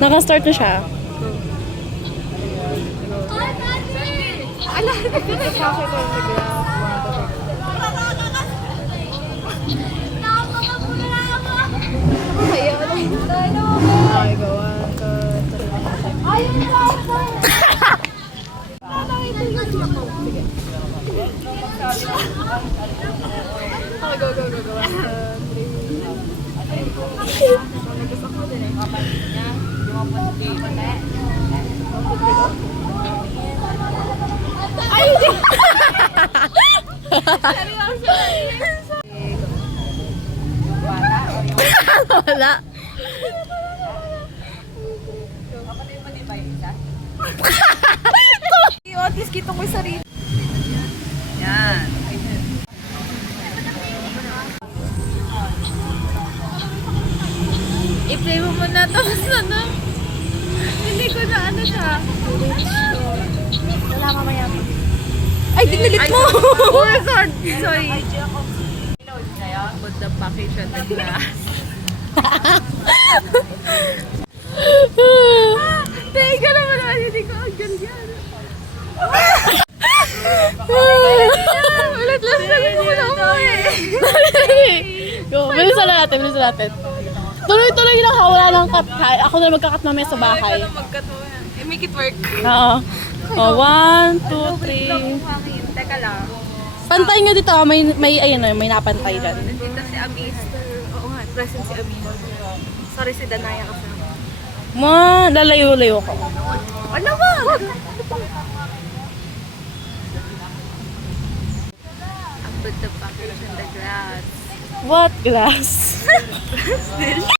Naka-start na siya. Ala, nagkakasya ko yung graph. Kaya lang. Okay, go. 1, 2, 3. Okay, go. 1, 2, 3. Ay, hindi! Wala. At least kita ko yung sarili. Yan. I-play mo muna to. Sana. Hindi ko na ano siya. Wala mamaya pa. Ay, dinilit mo! Oh my God! Sorry. Put the package at the glass. Teka naman naman, hindi ko ang ganyan. Ulit lang sa muna ako eh. Go, bilisan na natin. Tuloy-tuloy lang ha, wala nang cut. Ako na magka-cut mamaya sa bahay. Make it work. Oo. Oh, 1, 2, 3. Teka lang. Pantay nga dito, may ayun, may napantay dyan. Nandito si Amis. Oo nga, present si Amis. Sorry si Danaya kasi. Lalayo-layo ko. Wala ba? Ang put the package in the glass. What glass?